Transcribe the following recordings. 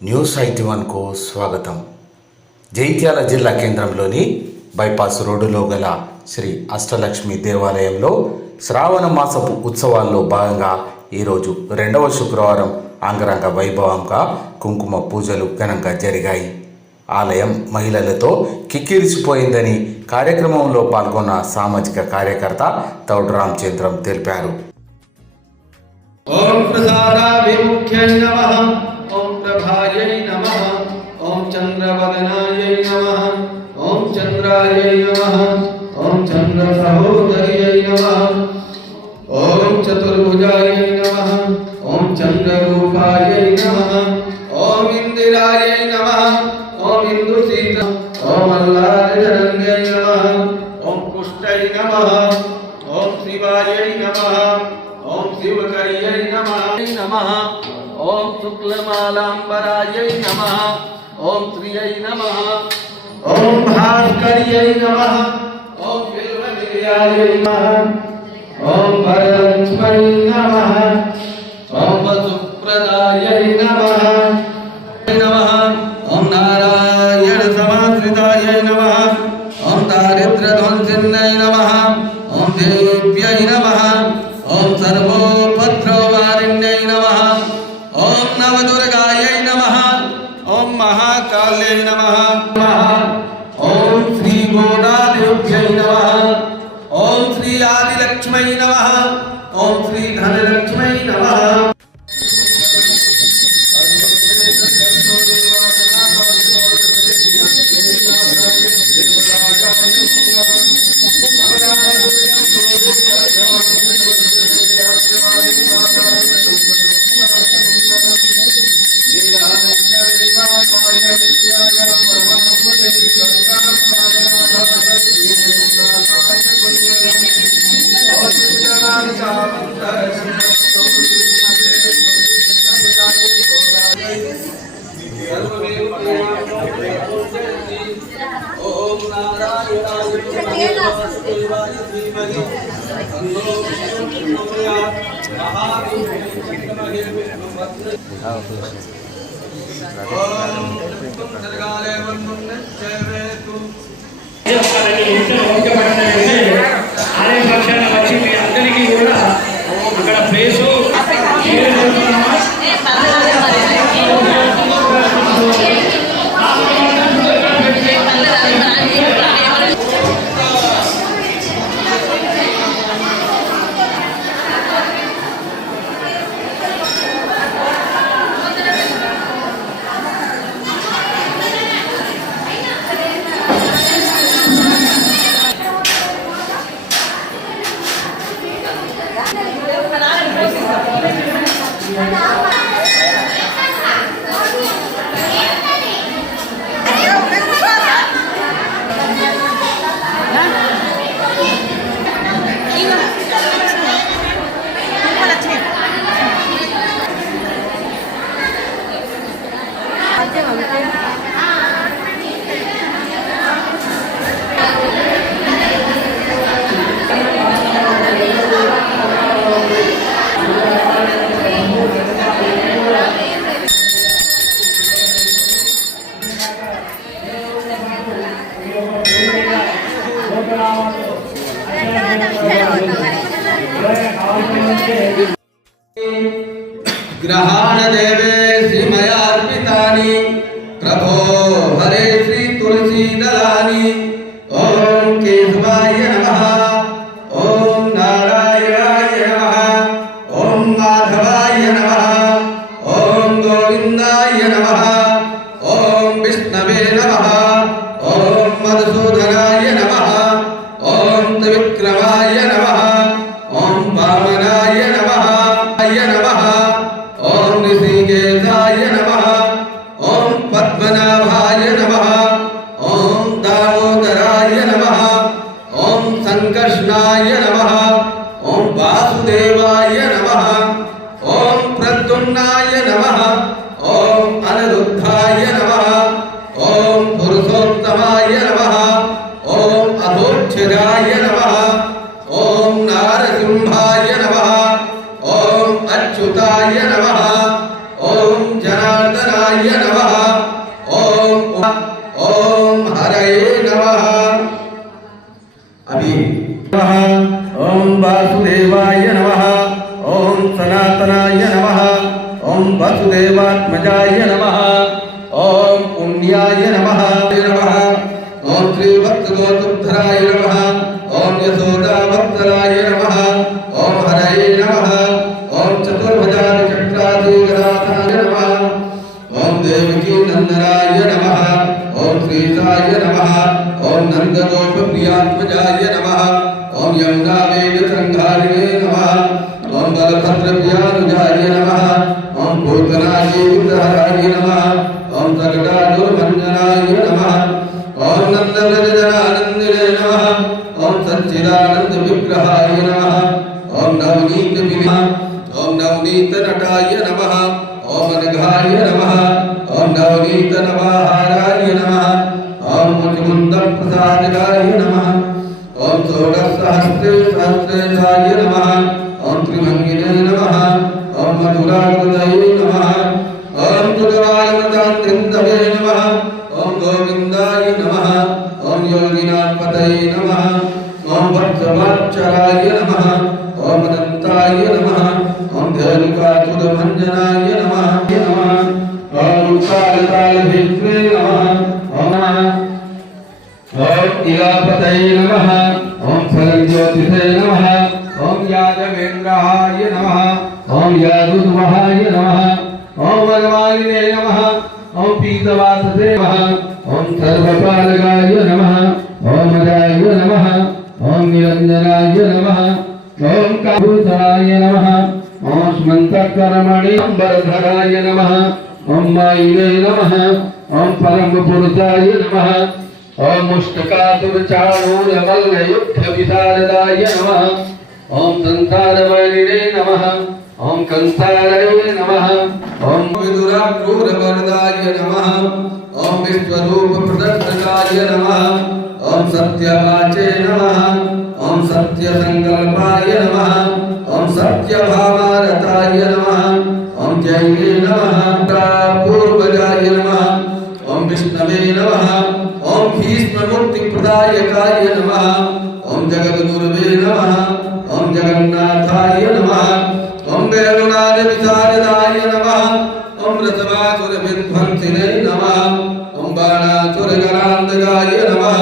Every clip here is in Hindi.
న్యూస్ 81కు స్వాగతం. జైత్యాల జిల్లా కేంద్రంలోని బైపాస్ రోడ్డులో గల శ్రీ అష్టలక్ష్మి దేవాలయంలో శ్రావణ మాసపు ఉత్సవాల్లో భాగంగా ఈరోజు 2వ శుక్రవారం అంగరంగ వైభవంగా కుంకుమ పూజలు ఘనంగా జరిగాయి. ఆలయం మహిళలతో కిక్కిరిసిపోయిందని కార్యక్రమంలో పాల్గొన్న సామాజిక కార్యకర్త తౌడు రామచంద్రం తెలిపారు. ఓం ప్రసాదాభిముఖ్యై నమః, ఓం ప్రభాయై నమః, ఓం చంద్రవదనాయై నమః, ఓం చంద్రాయై నమః, ఓం చంద్ర సహోదర్యై నమః, ఓం చతుర్భుజాయై నమః, ఓం చంద్రరూపాయై నమః, ఓం ఇందిరాయై నమః, ఓం ఇందుసీత, ఓం అల్లారిజనన్యై నమః, ఓం పుష్టై నమః, ఓం శివాయై నమః, ఓం శివకర్యై నమః, ఓం శుక్లమాలాంబరాయై నమః, ఓం శ్రీయై నమః, ఓం భాస్కర్యై నమః, ఓం బిల్వనిలయాయై నమః, ఓం వరలక్ష్మై నమః, ఓం వసుప్రదాయై నమః, ఓం నారాయణ సమాశ్రితాయై నమః, ఓం దారిద్ర్యధ్వంసిన్యై నమః, ఓం దేవ్యై నమః, ఓం సర్వోపద్రవవారిణ్యై నమః, ఓం నవదుర్గాయై నమః, ఓం మహాకాళ్యై నమః, ఓం శ్రీ గోదాదేవ్యై నమః, ఓం శ్రీ ఆదిలక్ష్మై నమః, ఓం శ్రీ ధనలక్ష్మై నమః. అందరికీ కూడా అక్కడ ప్లేసు గ్రహాణ దేవే శ్రీమయార్పితాని ప్రభో హరే శ్రీ తులసీదళాని. ఓం కేశవాయ నమః, ఓం నారాయణాయ నమః, ఓం మాధవాయ నమః, ఓం గోవిందాయ నమః, ఓం విష్ణవే నమః, ఓం మధుసూదనాయ నమః, ఓం త్రివిక్రమాయ నమః, ఓం వామనాయ నమః, ఓం ఋషికేశాయ నమః, ఓం పద్మనాభాయ నమః, ఓం దామోదరాయ నమః, ఓం సంకర్షణాయ నమః, ఓం వాసుదేవాయ నమః, ఓం ప్రద్యుమ్నాయ నమః, ఓం అనిరుద్ధాయ నమః, ఓం పురుషోత్తమాయ నమః, ఓం అధోక్షజాయ నమః, ఓం నారసింహాయ నమః, ఓం అచ్యుతాయ నమః, ఓం జనార్దనాయ वासुदेवाय नमः ओम हरये नमः अभी ओम वासुदेवाय नमः ओम सनातनाय नमः ओम वसुदेवात्मजाय नमः ओम पुण्याय नमः ओम श्रीभक्तगोत्रोद्धराय नमः ओम यशोदावत्सलाय नमः ओम हरये नमः ओम चतुर्भुजाय चक्राधिगदाय नमः ओम देवकी नंदनाय नमः ओम श्रीशाय नमः ओम नंदगोपप्रियात्मजाय नमः ओम यमुना वेद संघारिणे नमः ओम बलभद्रप्रियानुजाय नमः ओम भूतनाजीवितहराय नमः ओम सकटादुर्भञ्जनाय नमः ओम नंदव्रजनानन्दिने नमः ओम सच्चिदानंद विग्रहाय नमः ओम नवनीत विमः ओम नवनीत नटाय नमः ओम अनघाय नमः ओम नवनीत नवाहाराय नमः ओम मुकुन्द प्रसादाय नमः ओम षोडशसहस्रेशाय नमः ओम त्रिभंगिने नमः ओम मधुराकृतये नमः ओम तुगवायमतान्त्रिन्दवे नमः ओम गोविन्दाय नमः ओम योगिनाथपतये नमः ओम वत्सवाच्चराय नमः ओम अनन्ताय नमः ओम धेनुकासुरभञ्जनाय नमः ओम कालकालभित्रे नमः ओम इलापतये नमः ओम सरलज्योतिषे नमः ओम यादवेन्द्राय नमः ओम यादुद्वहाय नमः ओम वनमालिने नमः ओम पीतवाससे नमः ओम सर्वपालकाय नमः ओम अजाय नमः ओम निरञ्जनाय नमः ओम काभूषणाय नमः ओम स्मन्तकर्मणि अम्बरधराय नमः ओम मायिने नमः ओम परमपुरुषाय नमः ओम मुष्टकासुरचाणूरमल्लयुद्धविशारदाय नमः ओम संसारमालिने नमः ओम कंसारये नमः ओम विदुराक्रूरवरदाय नमः ओम विश्वरूपप्रदर्शकाय नमः ओम सत्यवाचे नमः ओम सत्यसंकल्पाय नमः ओम सत्यभामारताय नमः ओम जैने नमः पूर्वजाय नमः ओम विष्णवे नमः ओम भीष्ममुक्तिप्रदायकाय नमः ओम जगद्गुरुवे नमः ओम जगन्नाथाय नमः ओम वेणुनादविशारदाय नमः ओम रसवासुरविध्वंसिने नमः ओम बाणासुरगणान्तकाय नमः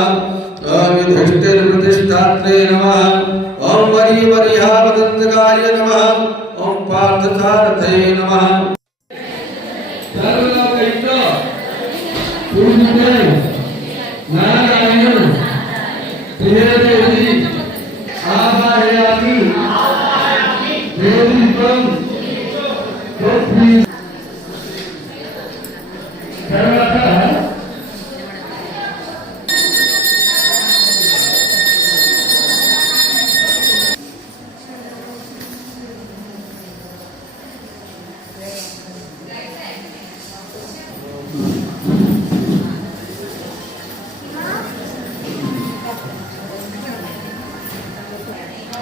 ओम युधिष्ठिरप्रतिष्ठात्रे नमः ओम वरीवरिहावदन्तकाय नमः ओम पार्थसारथये नमः सर्वलोकैक पूज्यते नारायण प्रियदेवी आवाहयामि देवी त्वं తర్వాత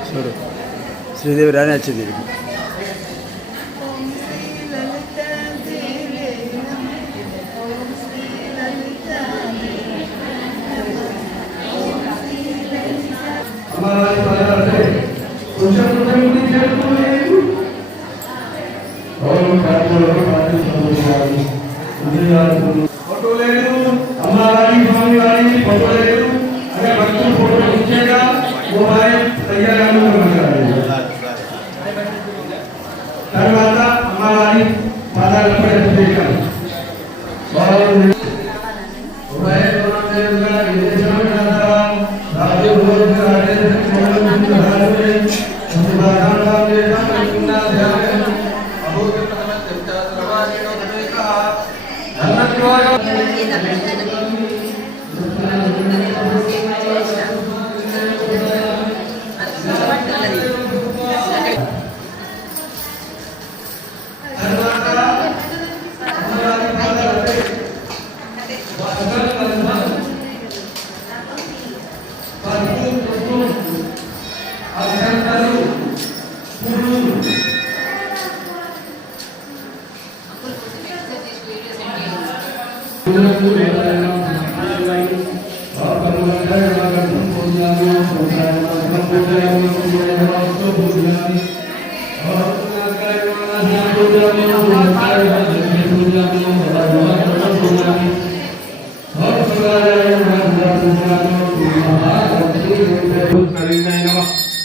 చూడు శ్రీదేవి రాణి వచ్చింది फोटो ले लो हमारी स्वामी वाली फोटो ले लो अगर बच्चों फोटो खींचेगा वो हमारे तैयार తర్వాత हमारी माता लपड़े देखा और उभय गुण देवता विदेशों में आता राजू भोज कराटे से मोहन बिंदु हारे संभाषण का देता कुन्ना ध्यान अभूत प्रथम देवता सर्वाणी नो देखा धन्यवाद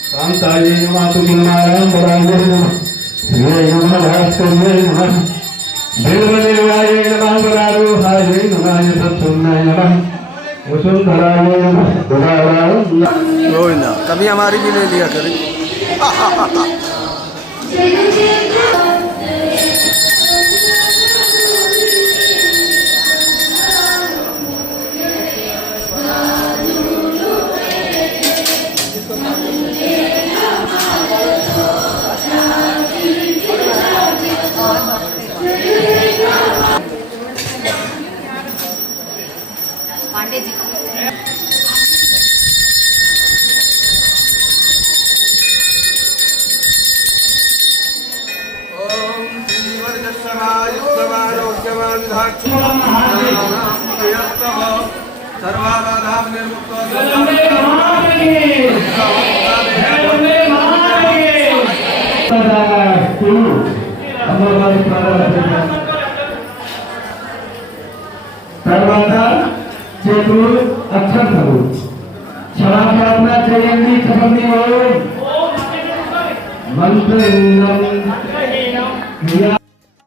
शांताये नमः तुमनारायण बराये नमः श्रीये नमः भास्कर्ये नमः देवदेवाय नमः वरारोहाय नमः सत्सुन्नाय नमः वसुंधराय नमः दुलाराय गोविंदा कभी हमारी भी ले लिया करें पांडे जी తర్వాత చేతులు అక్షంతలు క్షణాభ్యాసన చేయండి చెప్పండి మంత్రం క్రియా